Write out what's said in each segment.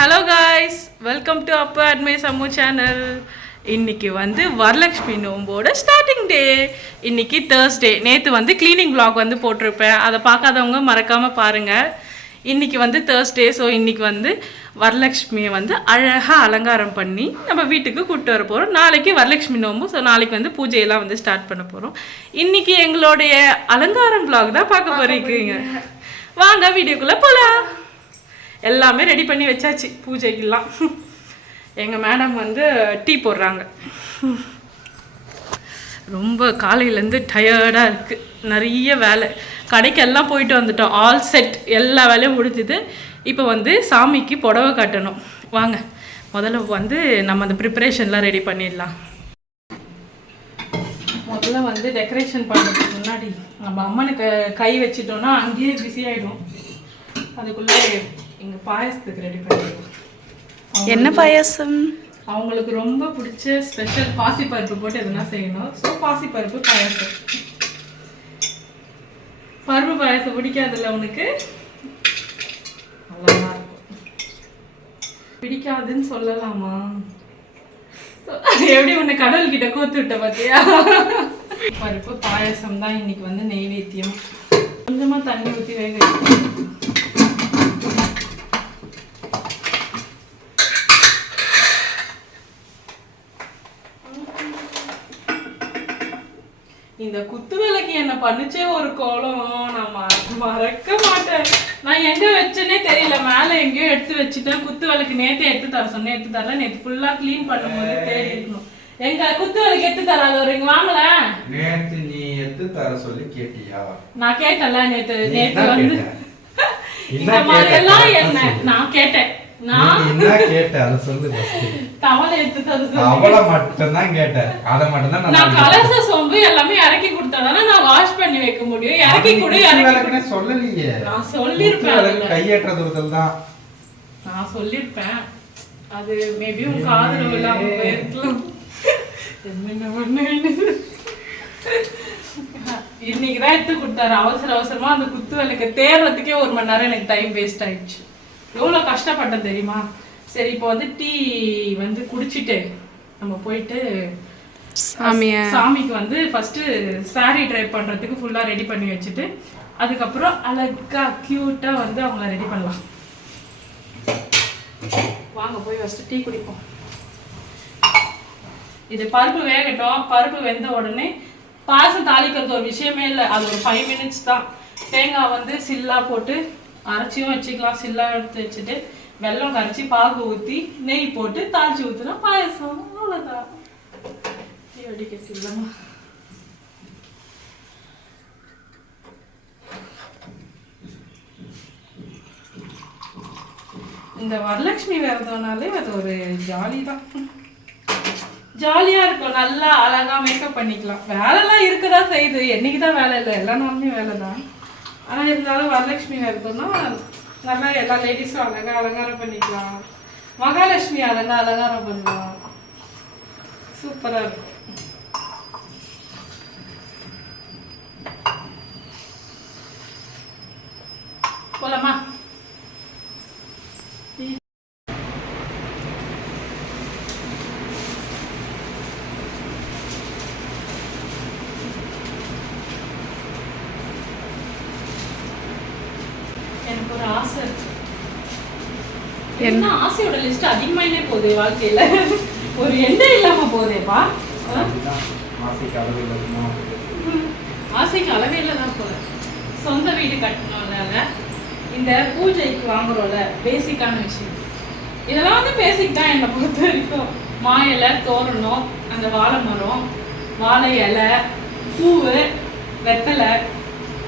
Hello guys, welcome to அப்பா அட்மை சம்மு channel. இன்றைக்கி வந்து வரலக்ஷ்மி நோம்போட ஸ்டார்டிங் டே. இன்றைக்கி தேர்ஸ்டே. நேற்று வந்து க்ளீனிங் வ்ளாக் வந்து போட்டிருப்பேன், அதை பார்க்காதவங்க மறக்காமல் பாருங்கள். இன்றைக்கி வந்து தேர்ஸ்டே. ஸோ இன்றைக்கி வந்து வரலக்ஷ்மியை வந்து அழகாக அலங்காரம் பண்ணி நம்ம வீட்டுக்கு கூப்பிட்டு வர போகிறோம். நாளைக்கு வரலக்ஷ்மி நோம்பு. ஸோ நாளைக்கு வந்து பூஜையெல்லாம் வந்து ஸ்டார்ட் பண்ண போகிறோம். இன்றைக்கி எங்களுடைய அலங்காரம் வ்ளாக் தான் பார்க்க போகிறீங்க. வாங்க வீடியோக்குள்ளே போகலாம். எல்லாமே ரெடி பண்ணி வச்சாச்சு பூஜைக்கெல்லாம். எங்கள் மேடம் வந்து டீ போடுறாங்க. ரொம்ப காலையிலேருந்து டயர்டாக இருக்குது, நிறைய வேலை. கடைக்கெல்லாம் போயிட்டு வந்துட்டோம், ஆல் செட், எல்லா வேலையும் முடிஞ்சுது. இப்போ வந்து சாமிக்கு புடவை கட்டணும். வாங்க முதல்ல வந்து நம்ம அந்த ப்ரிப்பரேஷன்லாம் ரெடி பண்ணிடலாம். முதல்ல வந்து டெக்கரேஷன் பண்ணுறதுக்கு முன்னாடி நம்ம அம்மனுக்கு கை வச்சிட்டோன்னா அங்கேயே பிஸி ஆகிடும். அதுக்குள்ளே எங்கள் பாயசத்துக்கு ரெடி பண்ணிடுவோம். என்ன பாயசம்? அவங்களுக்கு ரொம்ப பிடிச்ச ஸ்பெஷல் பாசிப்பருப்பு போட்டு எதுனா செய்யணும். ஸோ பாசிப்பருப்பு பாயசம். பருப்பு பாயசம் பிடிக்காதுல்ல உனக்கு? நல்லா இருக்கும். பிடிக்காதுன்னு சொல்லலாமா? எப்படி உன்னை கடவுள்கிட்ட கோத்து விட்ட பார்த்தியா? பருப்பு பாயசம் தான் இன்னைக்கு வந்து நெய்வேத்தியம். கொஞ்சமாக தண்ணி ஊற்றி வேக. இந்த குத்து விளக்கு என்ன பண்ணுச்சே ஒரு கோலம், நான் மறக்க மாட்டேன். நான் எங்க வச்சேனே தெரியல, மேல எங்கேயோ எடுத்து வச்சுட்டேன். குத்து விளக்கு நேற்று எடுத்து தர சொன்னேன், எடுத்து தரல. நேற்று ஃபுல்லா கிளீன் பண்ணும்போது தேடி இருக்கணும். எங்க குத்து விளக்கு எடுத்து தராது ஒரு இங்க வாங்கல. நேத்து நீ எடுத்து தர சொல்லி கேட்டியா? நான் கேட்டல நேற்று வந்து இந்த மாதிரி எல்லாம் என்ன நான் கேட்டேன். நான் என்ன கேட்டேன் அத சொல்லு. தவளை எடுத்து தர சொல்லி அவளை மட்டும் தான் கேட்டேன். அத மட்டும் தான் நான் கலச சொம்பு எல்லாமே இறக்கி கொடுத்தாதானே நான் வாஷ் பண்ணி வைக்க முடியும். இறக்கி கூட இறக்கி சொல்லலையே. நான் சொல்லிருப்பேன், கையேற்றதுல தான் நான் சொல்லிருப்பேன். அது மேபி உன் காதுல இல்லாம போயிருக்கலாம். என்ன பண்ண இன்னைக்குதான் எடுத்து கொடுத்தாரு. அவசர அவசரமா அந்த குத்து விளக்கு தேர்றதுக்கே 1 மணி நேரம் எனக்கு டைம் வேஸ்ட் ஆயிடுச்சு. எவ்வளோ கஷ்டப்பட்டேன் தெரியுமா? சரி, இப்போ வந்து டீ வந்து குடிச்சிட்டு நம்ம போயிட்டு சாமிக்கு வந்து ஃபர்ஸ்ட் சாரி ட்ரை பண்றதுக்கு ஃபுல்லா ரெடி பண்ணி வச்சுட்டு அதுக்கப்புறம் அழகா கியூட்டா வந்து அவங்கள ரெடி பண்ணலாம். வாங்க போய் ஃபர்ஸ்ட் டீ குடிப்போம். இது பருப்பு வேகட்டும். பருப்பு வெந்த உடனே பாயசம் தாளிக்கிறது ஒரு விஷயமே இல்லை, அது ஒரு 5 மினிட்ஸ் தான். தேங்காய் வந்து சில்லா போட்டு அரைச்சியும் வச்சுக்கலாம். சில்லா எடுத்து வச்சுட்டு வெல்லம் கரைச்சி பாகு ஊற்றி நெய் போட்டு தாளிச்சு ஊற்றுனா பாயசம். அவ்வளோதான். வடிக்கட்டிடலாமா? இந்த வரலட்சுமி விரதம்னாலே அது ஒரு ஜாலி தான். ஜாலியா இருக்கும், நல்லா அழகா மேக்கப் பண்ணிக்கலாம். வேலைலாம் இருக்குதான் செய்யுது, என்னைக்கு தான் வேலை இல்லை, எல்லா நாளுமே வேலை தான். ஆனால் இருந்தாலும் வரலட்சுமி விரதம்னா நல்லா எல்லா லேடிஸும் அழகா அலங்காரம் பண்ணிக்கலாம். மகாலட்சுமி அலங்காரம் பண்ணலாம். சூப்பரா இருக்கும். போலாமா? எனக்கு ஒரு ஆசை இருக்கு. என்ன ஆசையோட லிஸ்ட் அதிகமாயினே போகுது வாழ்க்கையில, ஒரு எண்ணம் இல்லாம போதேப்பா. ஆசைக்கு அளவே இல்லதான் போல. சொந்த வீடு கட்டணும்ல, இந்த பூஜைக்கு வாங்குறோம்ல பேசிக்கான விஷயம், இதெல்லாம் வந்து பேசிக் தான் என்னை பொறுத்த வரைக்கும். மா இலை, தோரணம், அந்த வாழை மரம், வாழை இலை, பூவு, வெத்தலை,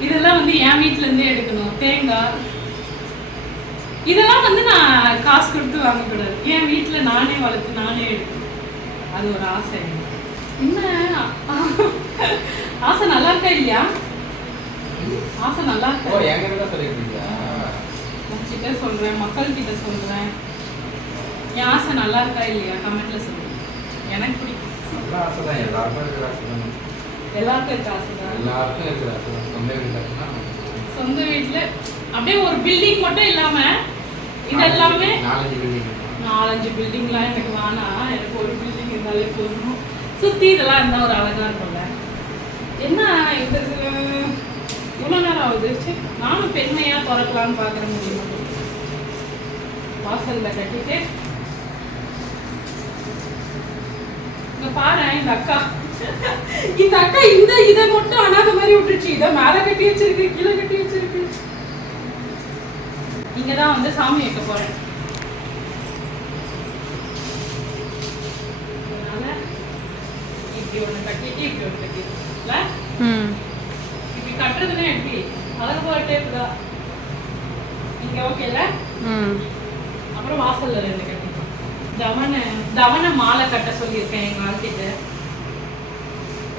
இதெல்லாம் வந்து என் வீட்டுல இருந்தே எடுக்கணும். தேங்காய், இதெல்லாம் வந்து நான் காசு கொடுத்து வாங்கக்கூடாது. என் வீட்டுல நானே வளர்த்து நானே எடுக்கணும். அது ஒரு ஆசை. என்ன ஆசை? நல்லா இருக்கா இல்லையா? ஆசை நல்லா இருக்கா? உங்ககிட்ட சொல்றேன், மக்கள் கிட்ட சொல்றேன். என் ஆசை நல்லா இருக்கா இல்லையா கமெண்ட்ல சொல்லுங்க. எனக்கு பிடிக்கும். எல்லாருக்கும் இருக்க ஆசை தான். சொந்த வீட்டுல அப்படியே ஒரு பில்டிங் மட்டும் இல்லாம இதெல்லாமே 4 பில்டிங் 4-5 பில்டிங்லாம் எனக்கு வேணாம், எனக்கு ஒரு பில்டிங் இருந்தாலே போதும். சுற்றி இதெல்லாம் இருந்தால் ஒரு அழகாக இருக்கும்ல. என்ன இந்த இவ்வளோ நேரம் ஆகுது? சரி, நானும் பெண்மையாக திறக்கலான்னு பார்க்குற முடியும். வாசலில் கட்டிட்டு இங்கே பாரு, இந்த அக்கா இந்த இதை மட்டும் அனாத மாதிரி விட்டுருச்சு. இதை மேலே கட்டி வச்சிருக்கு, கீழே கட்டி வச்சிருக்கு. இங்கே தான் வந்து சாமி வைக்க போகிறேன். இப்படி ஒன்று கட்டிட்டு இப்படி ஒன்று கட்டிடுல. இப்படி கட்டுறதுன்னா எப்படி அழகு போகிற டேப் தான். இங்கே ஓகேல. அப்புறம் வாசல்ல 2 கட்டிட்டோம். தவணை மாலை கட்ட சொல்லியிருக்கேன் எங்கள் ஆள்கிட்ட.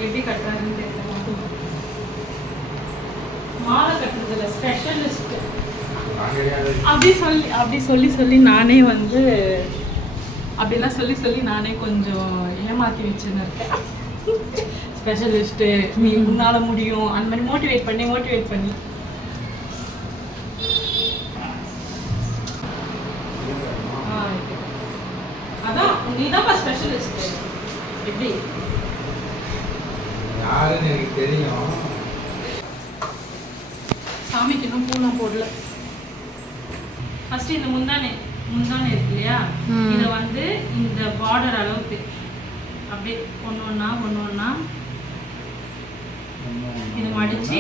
எப்படி கட்டுறாருன்னு தெரியல. மாலை கட்டுறதுல ஸ்பெஷலிஸ்ட் அப்படி சொல்லி நானே வந்து அப்படிலாம் சொல்லி நானே கொஞ்சம் ஏமாற்றி வச்சுன்னு இருக்கேன். ஸ்பெஷலிஸ்ட்டு, நீ முன்னால முடியும், அந்த மாதிரி மோட்டிவேட் பண்ணி அதான் நீ தான் ஸ்பெஷலிஸ்ட். எப்படி யாருன்னு எனக்கு தெரியும். சாமிக்கு இன்னும் பூலாம் போடல. ஃபர்ஸ்ட் இந்த முந்தானே இருக்கு இல்லையா, இதை வந்து இந்த பார்டர் அளவுக்கு அப்படியே ஒன்று ஒன்றா இது மடிச்சு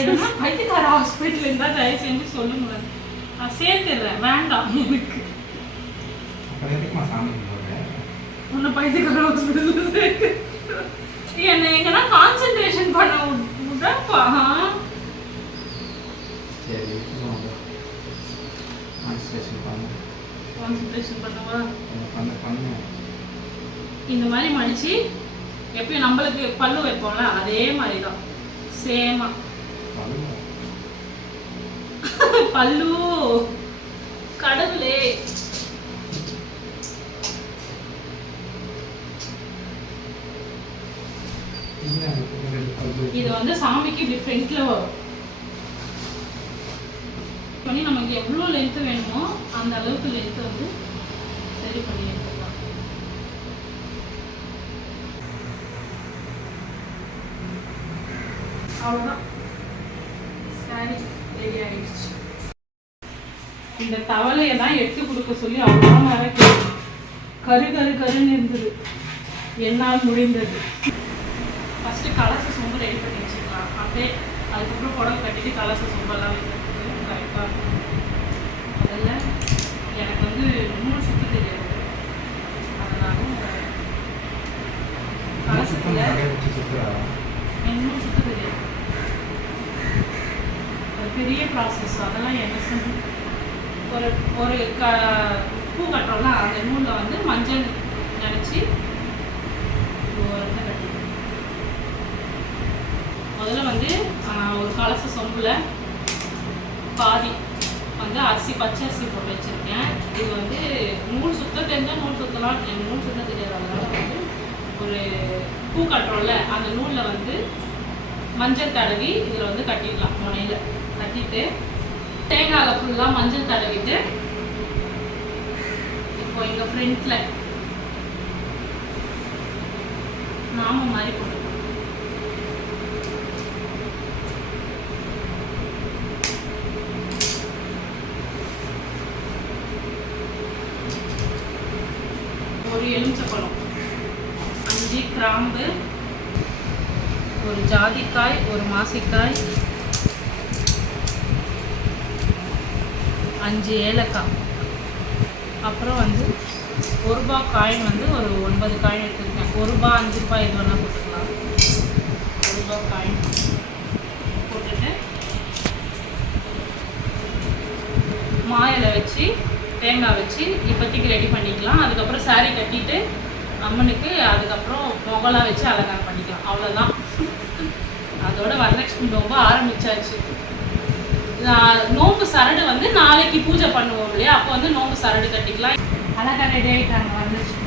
எதுனா பைத்தியக்கார ஹாஸ்பிட்டல் இருந்தால் தயவு செஞ்சு சொல்லுங்க, நான் சேர்த்துடுறேன். வேண்டாம் எனக்கு உன்னை பைத்தியக்கார ஹாஸ்பிட்டல் சேர்த்து என்னை எங்கன்னா கான்சென்ட்ரேஷன் பண்ண விடப்பா. கான்சென்ட்ரேஷன் பண்ணவா? இந்த மாதிரி மடிச்சு எப்பயும் நம்மளுக்கு பல்லு வைப்போம்ல, அதே மாதிரி தான் சேமா. பல்லு கடவுளே. இது வந்து சாமிக்கு இப்படி ஃப்ரண்ட்ல வரும் பண்ணி நமக்கு எவ்வளோ லென்த்து வேணுமோ அந்த அளவுக்கு லென்த்து வந்து சரி பண்ணி எடுத்துக்கலாம். அவ்வளோதான், சாரி ரெடி ஆகிடுச்சு. இந்த தவளையை தான் எடுத்து கொடுக்க சொல்லி அவ்வளோ நேரம் கருன்னு இருந்தது. என்னால் முடிந்தது. ஃபஸ்ட்டு கலச சொம்பு ரெடி பண்ணி வச்சுக்கலாம். அப்படியே அதுக்கப்புறம் புடவை கட்டிட்டு கலச சொம்பெல்லாம் வைக்கிறதுக்கு கரெக்டாக இருக்கும். முதல்ல எனக்கு வந்து நூல் சுற்ற தெரியாது, அதனால கலசத்தில் எனக்கு நூல் சுற்ற தெரியாது. ஒரு பெரிய ப்ராசஸ். அதெல்லாம் என்ன ஒரு பூ கட்டுறோம்ல, அந்த நூலில் வந்து மஞ்சள் நினச்சி கட்டி முதல்ல வந்து ஒரு கலச சொம்பில் பாதி வந்து அரிசி, பச்சை அரிசி போட்டு வச்சுருக்கேன். இது வந்து நூல் சுத்த தெரிஞ்சால் நூல் சுற்றலாம், எனக்கு நூல் சுத்த தெரியாது. அதனால வந்து ஒரு பூ கட்டுறோம்ல, அந்த நூலில் வந்து மஞ்சள் தடவி இதில் வந்து கட்டிடலாம். முனையில் கட்டிட்டு தேங்காயில் ஃபுல்லாக மஞ்சள் தடவிட்டு இப்போ எங்கள் ஃப்ரெண்ட்ல நாம மாதிரி போட்டுக்கலாம். ஒரு எலுமிச்சப்பழம், 5 கிராம்பு, ஒரு ஜாதிக்காய், ஒரு மாசிக்காய், 5 ஏலக்காய், அப்புறம் வந்து 1 ரூபாய் காயின் வந்து ஒரு 9 காயின் எடுத்துருக்கேன். 1 ரூபாய் 5 ரூபாய் இது வேணால் போட்டுக்கலாம். 1 ரூபாய் காயின் போட்டுட்டு மாயில வச்சு தேங்காய் வச்சு இப்போதைக்கு ரெடி பண்ணிக்கலாம். அதுக்கப்புறம் சாரீ கட்டிட்டு அம்மனுக்கு அதுக்கப்புறம் முகலாம் வச்சு அலங்காரம் பண்ணிக்கலாம். அவ்வளோதான். அதோட வரலட்சுமி நோம்பு ஆரம்பிச்சாச்சு. நோம்பு சரடு வந்து நாளைக்கு பூஜை பண்ணுவோம் இல்லையா, அப்போ வந்து நோம்பு சரடு கட்டிக்கலாம். அழகா ரெடி ஆகிட்டாங்க வரலட்சுமி.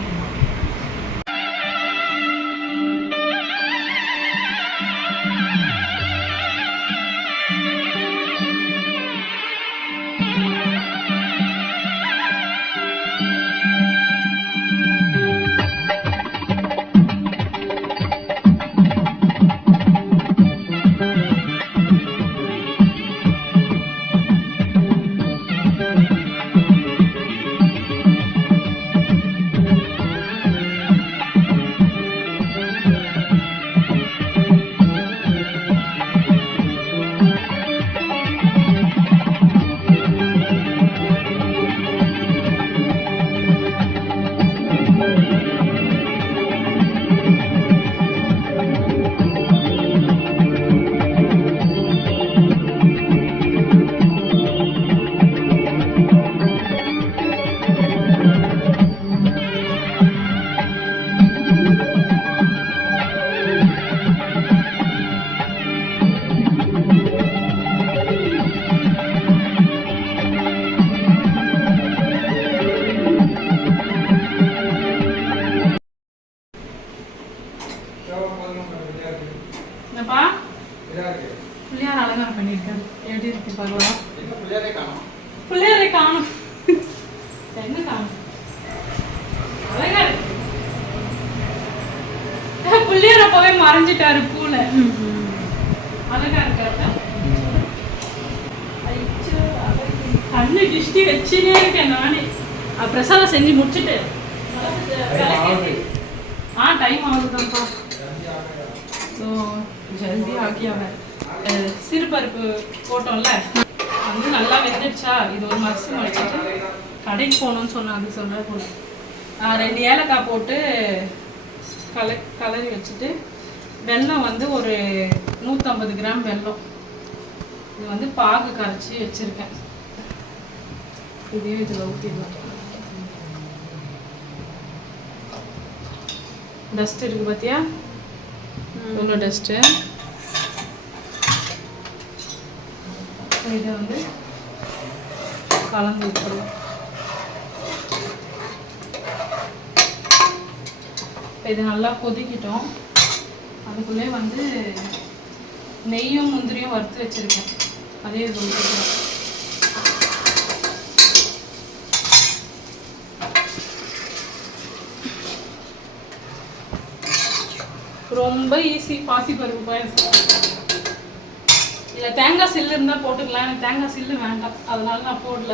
பிள்ளையாரை காணும். என்ன காணும்? அழகா இருக்கு. பிள்ளையார போவே மறைஞ்சிட்டாரு பூல. அழகா இருக்காரு. கண்ணு டிஷ்டி வச்சுனே இருக்கேன் நானே. பிரசாதம் செஞ்சு முடிச்சுட்டு டைம் ஆகுதுதான்ப்பா. ஸோ ஜல்தி ஆகியாவ சிறுபருப்பு போட்டோம்ல வந்து நல்லா வெந்துடுச்சா. இது ஒரு மரசு வச்சுட்டு கடைக்கு போகணும்னு சொன்னேன். அது சொல்கிற போல 2 ஏலக்காய் போட்டு கலரி வச்சுட்டு வெல்லம் வந்து ஒரு 150 கிராம் வெல்லம் இது வந்து பாகு கரைச்சி வச்சுருக்கேன். இதையும் இதில் ஊற்றிடலாம். டஸ்ட் இருக்குது பார்த்தியா? எவ்வளோ டஸ்ட்டு. இதை வந்து கலந்து விட்டுடலாம். இது நல்லா கொதிக்கிட்டோம். அதுக்குள்ளே வந்து நெய்யும் முந்திரியும் வறுத்து வச்சுருக்கேன். அதே இது ஊற்றிக்கலாம். ரொம்ப ஈஸி பாசிப்பருப்பு பாயாசம். இதில் தேங்காய் சில்லு இருந்தால் போட்டுக்கலாம். எனக்கு தேங்காய் சில்லு வேண்டாம், அதனால நான் போடல.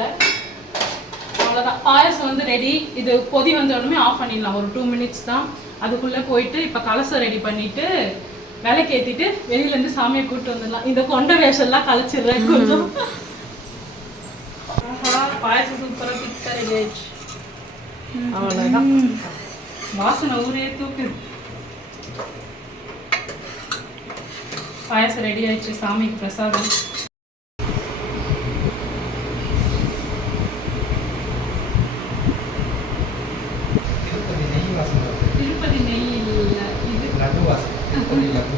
அவ்வளோதான், பாயாசம் வந்து ரெடி. இது கொதி வந்த உடனே ஆஃப் பண்ணிடலாம். ஒரு 2 மினிட்ஸ் தான். அதுக்குள்ளே போயிட்டு இப்போ கலசம் ரெடி பண்ணிவிட்டு விலைக்கு ஏற்றிட்டு வெளியிலேருந்து சாமியை கூப்பிட்டு வந்துடலாம். இந்த கொண்ட வேஷம்லாம் கழிச்சிடுறேன் கொஞ்சம். பாயாசம் சூப்பராக பிக்ஸாக ரெடி ஆயிடுச்சு. அவ்வளோதான், வாசனை ஊரே தூக்குது. பாயாசம் ரெடி ஆயிடுச்சு. சாமிக்கு பிரசாதம். திருப்பதி நெய் இல்லை, இது லட்டு வாசனை. லட்டு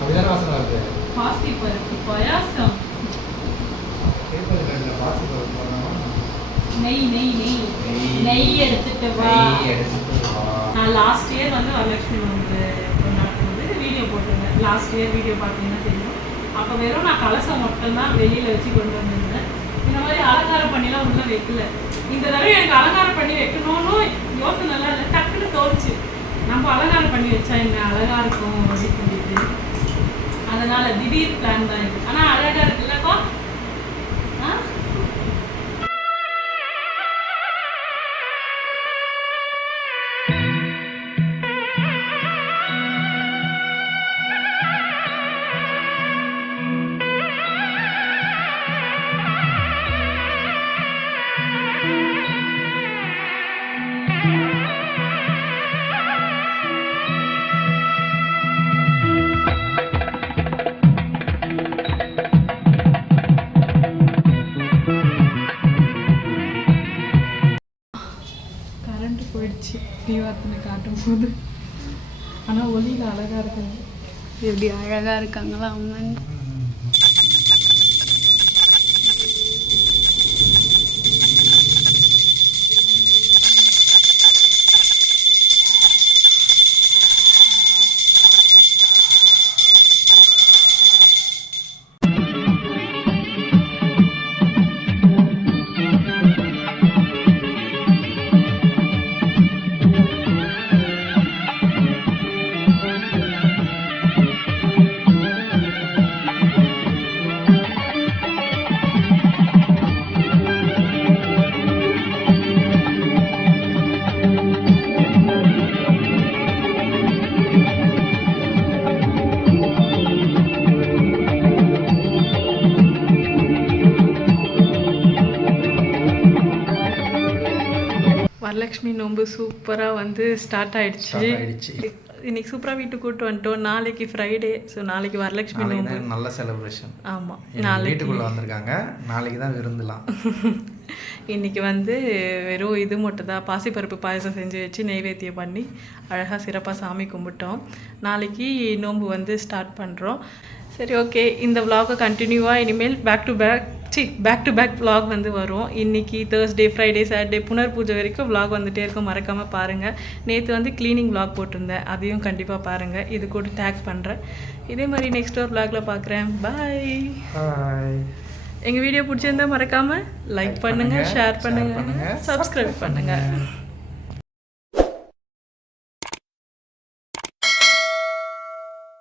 அப்படிதானே வாசனை வருது. பாசி பருப்பு பாயாசம். நெய் நெய் நெய் நெய் எடுத்துட்டு வா. நான் லாஸ்ட் இயர் வந்து வரலட்சுமி வந்து வீடியோ போட்டிருந்தேன். லாஸ்ட் இயர் வீடியோ பார்த்தீங்கன்னா தெரியும். அப்போ வெறும் நான் கலசம் மட்டும்தான் வெளியில் வச்சு கொண்டு வந்திருந்தேன். இந்த மாதிரி அலங்காரம் பண்ணிலாம் உள்ள வைக்கல. இந்த தடவை எனக்கு அலங்காரம் பண்ணி வைக்கணும்னு யோசனை நல்லா இல்லை, டக்குன்னு தோணுச்சு. நம்ம அலங்காரம் பண்ணி வச்சா என்ன அழகா இருக்கும் அப்படின்னு சொல்லிட்டு அதனால திடீர் பிளான் தான் இது. ஆனால் அழகா இருக்குல்லப்பா. போயிடுச்சு தீவார்த்தனை காட்டும் போது. ஆனால் ஒளியில் அழகாக இருக்காங்க. எப்படி அழகாக இருக்காங்களா அவங்க. வரலட்சுமி நோன்பு சூப்பராக வந்து ஸ்டார்ட் ஆயிடுச்சு. இன்னைக்கு சூப்பராக வீட்டுக்கு கூப்பிட்டு வந்துட்டோம். நாளைக்கு ஃப்ரைடே. ஸோ நாளைக்கு வரலட்சுமி நோன்பு நல்ல செலிப்ரேஷன். ஆமாம், நாளைக்கு வீட்டுக்குள்ளே வந்திருக்காங்க. நாளைக்கு தான் விருந்துலாம். இன்றைக்கி வந்து வெறும் இது மட்டும் தான், பாசிப்பருப்பு பாயசம் செஞ்சு வச்சு நெய்வேத்தியம் பண்ணி அழகாக சிறப்பாக சாமி கும்பிட்டோம். நாளைக்கு நோன்பு வந்து ஸ்டார்ட் பண்ணுறோம். சரி, ஓகே. இந்த விலாகை கண்டினியூவாக இனிமேல் பேக் டு பேக் vlog வந்து வரும். இன்றைக்கி தேர்ஸ்டே, ஃப்ரைடே, சாட்டர்டே புனர் பூஜை வரைக்கும் vlog வந்துகிட்டே இருக்கும். மறக்காமல் பாருங்கள். நேற்று வந்து க்ளீனிங் vlog போட்டிருந்தேன், அதையும் கண்டிப்பாக பாருங்கள். இது கூட டேக் பண்ணுறேன். இதே மாதிரி நெக்ஸ்ட் ஒரு vlogல பார்க்குறேன். பாய். எங்கள் வீடியோ பிடிச்சிருந்தா மறக்காமல் லைக் பண்ணுங்கள் ஷேர் பண்ணுங்கள் சப்ஸ்கிரைப் பண்ணுங்கள்